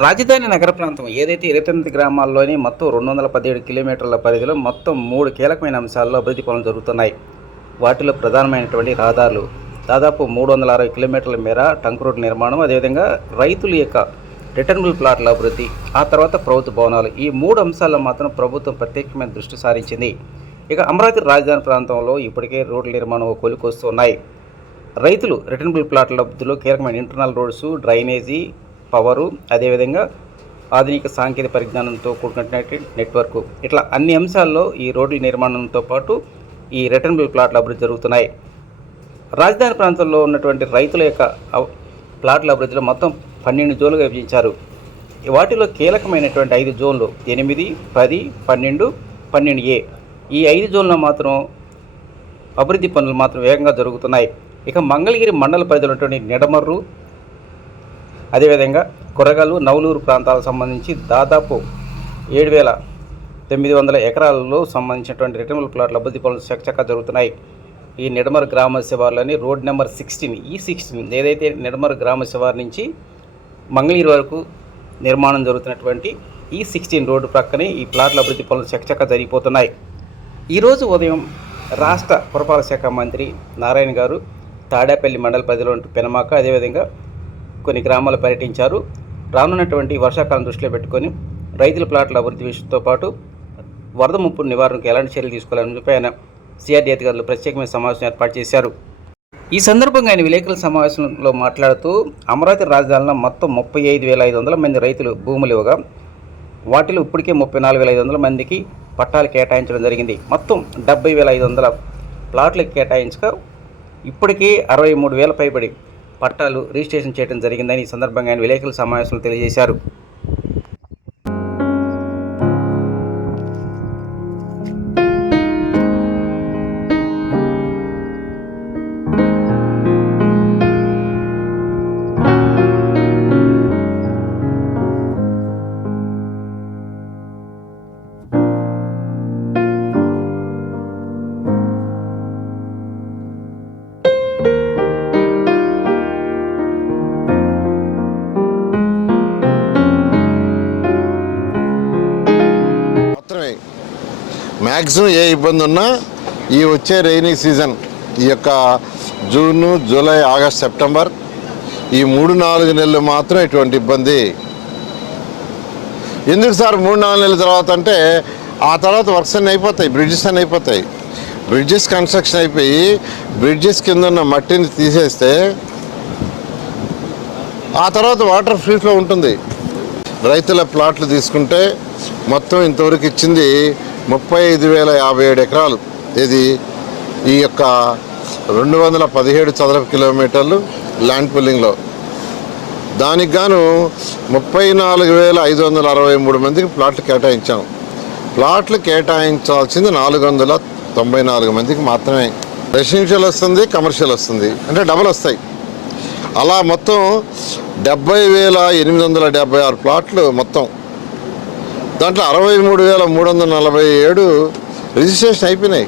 రాజధాని నగర ప్రాంతం ఏదైతే 29 గ్రామాల్లోని మొత్తం 217 కిలోమీటర్ల పరిధిలో మొత్తం 3 కీలకమైన అంశాల్లో అభివృద్ధి పనులు జరుగుతున్నాయి. వాటిలో ప్రధానమైనటువంటి రహదారులు దాదాపు 360 కిలోమీటర్ల మేర టంక్ రోడ్డు నిర్మాణం, అదేవిధంగా రైతుల యొక్క రిటర్నబుల్ ప్లాట్ల అభివృద్ధి, ఆ తర్వాత ప్రభుత్వ భవనాలు. ఈ 3 అంశాల్లో మాత్రం ప్రభుత్వం ప్రత్యేకమైన దృష్టి సారించింది. ఇక అమరావతి రాజధాని ప్రాంతంలో ఇప్పటికే రోడ్ల నిర్మాణం కొలికొస్తున్నాయి. రైతులు రిటర్నబుల్ ప్లాట్ల అభివృద్ధిలో కీలకమైన ఇంటర్నల్ రోడ్స్, డ్రైనేజీ, పవరు, అదేవిధంగా ఆధునిక సాంకేతిక పరిజ్ఞానంతో కూడుకున్నటువంటి నెట్వర్క్, ఇట్లా అన్ని అంశాల్లో ఈ రోడ్ల నిర్మాణంతో పాటు ఈ రిటర్నబుల్ ప్లాట్ల అభివృద్ధి జరుగుతున్నాయి. రాజధాని ప్రాంతంలో ఉన్నటువంటి రైతుల యొక్క ప్లాట్ల అభివృద్ధిలో మొత్తం 12 జోన్లుగా విభజించారు. వాటిలో కీలకమైనటువంటి 5 జోన్లు 8, 10, 12, 12A, ఈ 5 జోన్లో మాత్రం అభివృద్ధి పనులు మాత్రం వేగంగా జరుగుతున్నాయి. ఇక మంగళగిరి మండల పరిధిలో ఉన్నటువంటి నిడమర్రు, అదేవిధంగా కొరగలు, నవలూరు ప్రాంతాలకు సంబంధించి దాదాపు 7,900 ఎకరాలలో సంబంధించినటువంటి రిటర్నబుల్ ప్లాట్ల అభివృద్ధి పనులు చకచకా జరుగుతున్నాయి. ఈ నిడమర్ గ్రామ శివార్లని రోడ్ నెంబర్ 16, E16 ఏదైతే నిడమర్ గ్రామ శివారు నుంచి మంగళగిరి వరకు నిర్మాణం జరుగుతున్నటువంటి E16 రోడ్డు ప్రక్కనే ఈ ప్లాట్ల అభివృద్ధి పనులు చకచకా జరిగిపోతున్నాయి. ఈరోజు ఉదయం రాష్ట్ర పురపాలక శాఖ మంత్రి నారాయణ గారు తాడేపల్లి మండల పరిధిలో పెనమాక, అదేవిధంగా కొన్ని గ్రామాలు పర్యటించారు. రానున్నటువంటి వర్షాకాలం దృష్టిలో పెట్టుకొని రైతుల ప్లాట్ల అభివృద్ధి విషయంతో పాటు వరద ముప్పు నివారణకు ఎలాంటి చర్యలు తీసుకోవాలని చెప్పి ఆయన సిఆర్డీ అధికారులు ప్రత్యేకమైన సమావేశం ఏర్పాటు చేశారు. ఈ సందర్భంగా ఆయన విలేకరుల సమావేశంలో మాట్లాడుతూ అమరావతి రాజధానిలో మొత్తం 35,500 మంది రైతులు భూములు ఇవ్వగా వాటిలో ఇప్పటికే 34,500 మందికి పట్టాలు కేటాయించడం జరిగింది. మొత్తం 70,500 ప్లాట్లకు కేటాయించగా ఇప్పటికీ 63,000 పైబడి పట్టాలు రిజిస్ట్రేషన్ చేయడం జరిగిందని ఈ సందర్భంగా ఆయన విలేకరుల సమావేశంలో తెలియజేశారు. మ్యాక్సిమం ఏ ఇబ్బంది ఉన్నా ఈ వచ్చే రైనీ సీజన్, ఈ యొక్క జూను, జూలై, ఆగస్ట్, సెప్టెంబర్, ఈ 3-4 నెలలు మాత్రం ఇటువంటి ఇబ్బంది. ఎందుకు సార్ 3-4 నెలల తర్వాత అంటే ఆ తర్వాత వర్క్స్ అన్నీ అయిపోతాయి, బ్రిడ్జెస్ అన్నీ అయిపోతాయి. బ్రిడ్జెస్ కన్స్ట్రక్షన్ అయిపోయి బ్రిడ్జెస్ కింద ఉన్న మట్టిని తీసేస్తే ఆ తర్వాత వాటర్ ఫ్రీ ఫ్లో ఉంటుంది. రైతుల ప్లాట్లు తీసుకుంటే మొత్తం ఇంతవరకు ఇచ్చింది 35,057 ఎకరాలు. ఇది ఈ యొక్క 217 చదరపు కిలోమీటర్లు ల్యాండ్ పూలింగ్లో. దానికి గాను 34,563 మందికి ప్లాట్లు కేటాయించాం. ప్లాట్లు కేటాయించాల్సింది 494 మందికి మాత్రమే. రెసిడెన్షియల్ వస్తుంది, కమర్షియల్ వస్తుంది, అంటే డబల్ వస్తాయి. అలా మొత్తం 70,876 ప్లాట్లు మొత్తం. దాంట్లో 63,347 రిజిస్ట్రేషన్ అయిపోయినాయి.